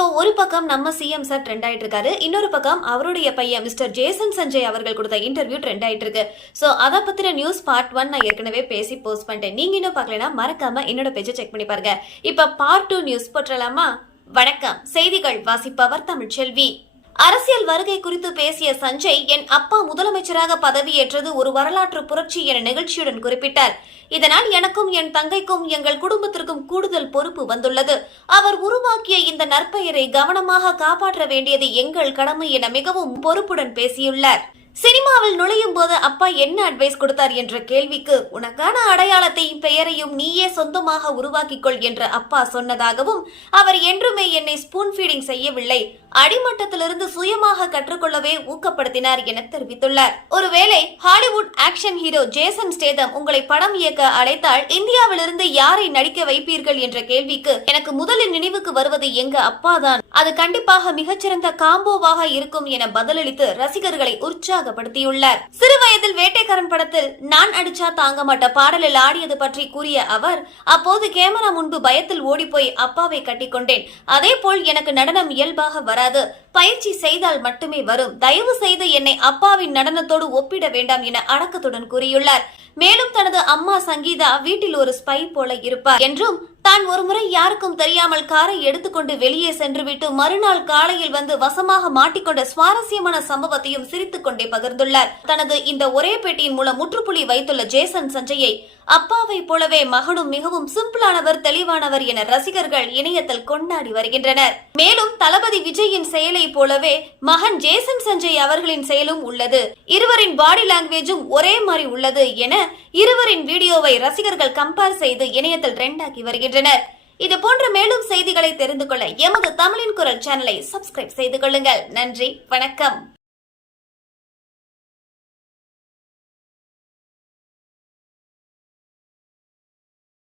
ஒரு பக்கம் நம்ம சிஎம் சார் ட்ரெண்ட் ஆயிட்டு இருக்காரு, இன்னொரு பக்கம் அவருடைய பையன் மிஸ்டர் ஜேசன் சஞ்சய் அவர்கள் கொடுத்த இன்டர்வியூ ட்ரெண்ட் ஆயிட்டு இருக்கு. சோ அத பத்தின நியூஸ் பார்ட் 1 நான் ஏற்கனவே பேசி போஸ்ட் பண்ணிட்டேன். நீங்க இன்னும் பார்க்கலனா மறக்காம என்னோட பேஜை செக் பண்ணி பாருங்க. இப்ப பார்ட் 2 நியூஸ் போற்றலாமா? வணக்கம், செய்திகள் வாசிப்பவர் தமிழ்ச்செல்வி. அரசியல் வருகை குறித்து பேசிய சஞ்சய், என் அப்பா முதலமைச்சராக பதவியேற்றது ஒரு வரலாற்று புரட்சி என நிகழ்ச்சியுடன் குறிப்பிட்டார். இதனால் எனக்கும் என் தங்கைக்கும் எங்கள் குடும்பத்திற்கும் கூடுதல் பொறுப்பு வந்துள்ளது. அவர் உருவாக்கிய இந்த நற்பெயரை கவனமாக காப்பாற்ற வேண்டியது எங்கள் கடமை என மிகவும் பொறுப்புடன் பேசியுள்ளார். சினிமாவில் நுழையும் போது அப்பா என்ன அட்வைஸ் கொடுத்தார் என்ற கேள்விக்கு, உனக்கான அடையாளத்தையும் பெயரையும் நீயே சொந்தமாக உருவாக்கிக்கொள் என்று அப்பா சொன்னதாகவும், அவர் என்றுமே என்னை ஸ்பூன் ஃபீடிங் செய்யவில்லை, அடிமட்டத்திலிருந்து சுயமாக கற்றுக்கொள்ளவே ஊக்கப்படுத்தினார் என தெரிவித்துள்ளார். ஒருவேளை ஹாலிவுட் ஆக்ஷன் ஹீரோ ஜேசன் ஸ்டேதம் உங்களை படம் இயக்க அழைத்தால் இந்தியாவிலிருந்து யாரை நடிக்க வைப்பீர்கள் என்ற கேள்விக்கு, எனக்கு முதலில் நினைவுக்கு வருவது எங்க அப்பாதான், அது கண்டிப்பாக மிகச்சிறந்த காம்போவாக இருக்கும் என பதிலளித்து ரசிகர்களை உற்சாகப்படுத்தியுள்ளார். சிறு வயதில் வேட்டைக்காரன் படத்தில் நான் அடிச்சா தாங்க மாட்ட பாடலில் ஆடியது பற்றி கூறிய அவர், அப்போது கேமரா முன்பு பயத்தில் ஓடிப்போய் அப்பாவை கட்டிக்கொண்டேன். அதே போல் எனக்கு நடனம் இயல்பாக வராது, பயிற்சி செய்தால் மட்டுமே வரும், தயவு செய்து என்னை அப்பாவின் நடனத்தோடு ஒப்பிட வேண்டாம் என அடக்கத்துடன் கூறியுள்ளார். மேலும் தனது அம்மா சங்கீதா வீட்டில் ஒரு ஸ்பை போல இருப்பார் என்றும், தான் ஒருமுறை யாருக்கும் தெரியாமல் காரை எடுத்துக்கொண்டு வெளியே சென்றுவிட்டு மறுநாள் காலையில் வந்து வசமாக மாட்டிக்கொண்ட சுவாரஸ்யமான சம்பவத்தையும் சிரித்துக் கொண்டே பகிர்ந்துள்ளார். தனது இந்த ஒரே பேட்டியின் மூலம் முற்றுப்புள்ளி வைத்துள்ள ஜேசன் சஞ்சயை, அப்பாவை போலவே மகனும் மிகவும் சிம்பிளானவர், தெளிவானவர் என ரசிகர்கள் இணையத்தில் கொண்டாடி வருகின்றனர். மேலும் தளபதி விஜயின் செயலை போலவே மகன் ஜேசன் சஞ்சய் அவர்களின் செயலும் உள்ளது, இருவரின் பாடி லாங்குவேஜும் ஒரே மாதிரி உள்ளது என இருவரின் வீடியோவை ரசிகர்கள் கம்பேர் செய்து இணையத்தில் ட்ரெண்ட் ஆக்கி வருகின்றனர். இது போன்ற மேலும் செய்திகளை தெரிந்து கொள்ள எமது தமிழின் குரல் சேனலை சப்ஸ்கிரைப் செய்து கொள்ளுங்கள். நன்றி, வணக்கம்.